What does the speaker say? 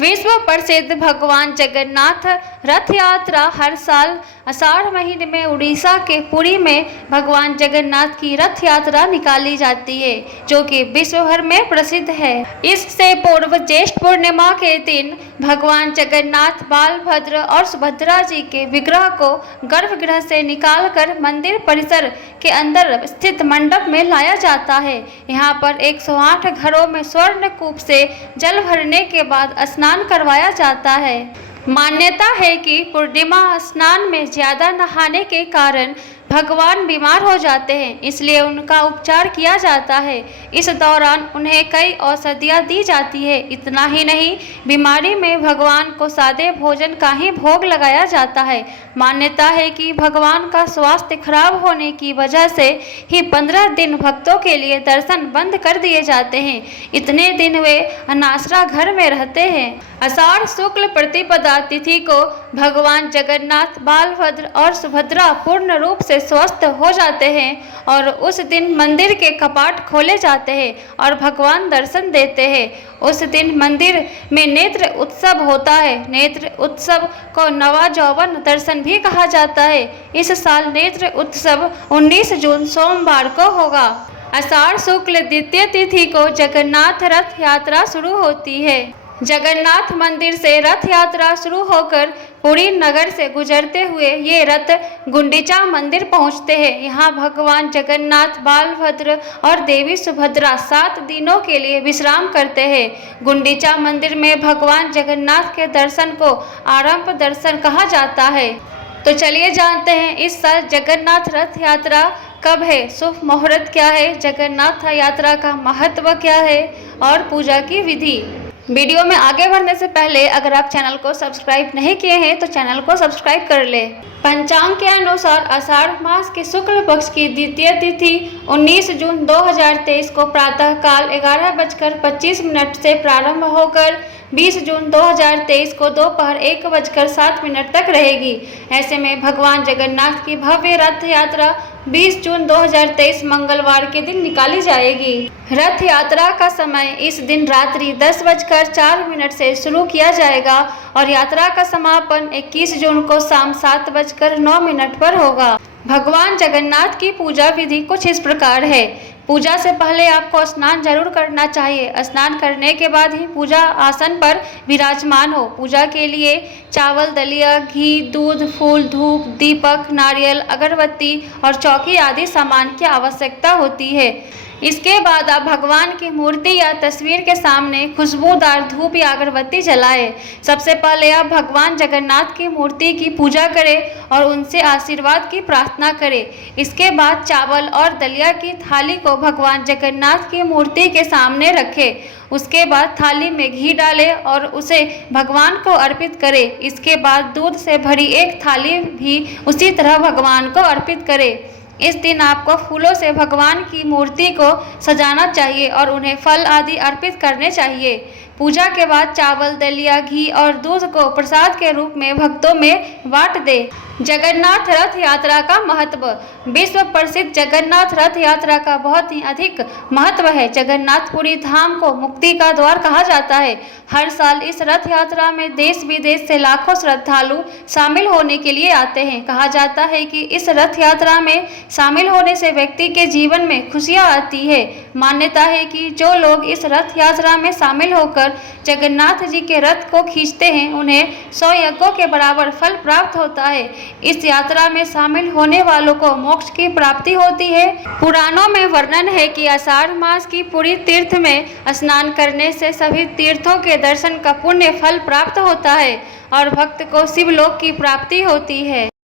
विश्व प्रसिद्ध भगवान जगन्नाथ रथ यात्रा हर साल आषाढ़ महीने में उड़ीसा के पुरी में भगवान जगन्नाथ की रथ यात्रा निकाली जाती है, जो कि विश्व भर में प्रसिद्ध है। इससे पूर्व ज्येष्ठ पूर्णिमा के दिन भगवान जगन्नाथ, बालभद्र और सुभद्रा जी के विग्रह को गर्भगृह से निकालकर मंदिर परिसर के अंदर स्थित मंडप में लाया जाता है। यहाँ पर 108 घरों में स्वर्ण कूप से जल भरने के बाद स्नान करवाया जाता है। मान्यता है कि पूर्णिमा स्नान में ज्यादा नहाने के कारण भगवान बीमार हो जाते हैं, इसलिए उनका उपचार किया जाता है। इस दौरान उन्हें कई औषधियाँ दी जाती है। इतना ही नहीं, बीमारी में भगवान को सादे भोजन का ही भोग लगाया जाता है। मान्यता है कि भगवान का स्वास्थ्य खराब होने की वजह से ही 15 दिन भक्तों के लिए दर्शन बंद कर दिए जाते हैं। इतने दिन वे अनासरा घर में रहते हैं। आषाढ़ शुक्ल प्रतिपदा तिथि को भगवान जगन्नाथ, बालभद्र और सुभद्रा पूर्ण रूप से स्वस्थ हो जाते हैं और उस दिन मंदिर के कपाट खोले जाते हैं और भगवान दर्शन देते हैं। उस दिन मंदिर में नेत्र उत्सव होता है। नेत्र उत्सव को नवा यौवन दर्शन भी कहा जाता है। इस साल नेत्र उत्सव 19 जून सोमवार को होगा। आषाढ़ शुक्ल द्वितीय तिथि को जगन्नाथ रथ यात्रा शुरू होती है। जगन्नाथ मंदिर से रथ यात्रा शुरू होकर पुरी नगर से गुजरते हुए ये रथ गुंडीचा मंदिर पहुंचते हैं। यहाँ भगवान जगन्नाथ, बालभद्र और देवी सुभद्रा 7 दिनों के लिए विश्राम करते हैं। गुंडीचा मंदिर में भगवान जगन्नाथ के दर्शन को आरंभ दर्शन कहा जाता है। तो चलिए जानते हैं इस साल जगन्नाथ रथ यात्रा कब है, शुभ मुहूर्त क्या है, जगन्नाथ यात्रा का महत्व क्या है और पूजा की विधि। वीडियो में आगे बढ़ने से पहले अगर आप चैनल को सब्सक्राइब नहीं किए हैं तो चैनल को सब्सक्राइब कर ले। पंचांग के अनुसार आषाढ़ मास के शुक्ल पक्ष की द्वितीय तिथि 19 जून 2023 को प्रातः काल 11:25 से प्रारंभ होकर 20 जून 2023 को दोपहर 1:07 तक रहेगी। ऐसे में भगवान जगन्नाथ की भव्य रथ यात्रा 20 जून 2023 मंगलवार के दिन निकाली जाएगी। रथ यात्रा का समय इस दिन रात्रि 10:04 से शुरू किया जाएगा और यात्रा का समापन 21 जून को शाम 7:09 पर होगा। भगवान जगन्नाथ की पूजा विधि कुछ इस प्रकार है। पूजा से पहले आपको स्नान जरूर करना चाहिए। स्नान करने के बाद ही पूजा आसन पर विराजमान हो। पूजा के लिए चावल, दलिया, घी, दूध, फूल, धूप, दीपक, नारियल, अगरबत्ती और चौकी आदि सामान की आवश्यकता होती है। इसके बाद आप भगवान की मूर्ति या तस्वीर के सामने खुशबूदार धूप या अगरबत्ती जलाएं। सबसे पहले आप भगवान जगन्नाथ की मूर्ति की पूजा करें और उनसे आशीर्वाद की प्रार्थना करें। इसके बाद चावल और दलिया की थाली को भगवान जगन्नाथ की मूर्ति के सामने रखें। उसके बाद थाली में घी डालें और उसे भगवान को अर्पित करें। इसके बाद दूध से भरी एक थाली भी उसी तरह भगवान को अर्पित करें। इस दिन आपको फूलों से भगवान की मूर्ति को सजाना चाहिए और उन्हें फल आदि अर्पित करने चाहिए। पूजा के बाद चावल, दलिया, घी और दूध को प्रसाद के रूप में भक्तों में बांट दें। जगन्नाथ रथ यात्रा का महत्व। विश्व प्रसिद्ध जगन्नाथ रथ यात्रा का बहुत ही अधिक महत्व है। जगन्नाथपुरी धाम को मुक्ति का द्वार कहा जाता है। हर साल इस रथ यात्रा में देश विदेश से लाखों श्रद्धालु शामिल होने के लिए आते हैं। कहा जाता है कि इस रथ यात्रा में शामिल होने से व्यक्ति के जीवन में खुशियाँ आती है। मान्यता है कि जो लोग इस रथ यात्रा में शामिल होकर जगन्नाथ जी के रथ को खींचते हैं, उन्हें 100 यज्ञों के बराबर फल प्राप्त होता है। इस यात्रा में शामिल होने वालों को मोक्ष की प्राप्ति होती है। पुराणों में वर्णन है कि आषाढ़ मास की पुरी तीर्थ में स्नान करने से सभी तीर्थों के दर्शन का पुण्य फल प्राप्त होता है और भक्त को शिवलोक की प्राप्ति होती है।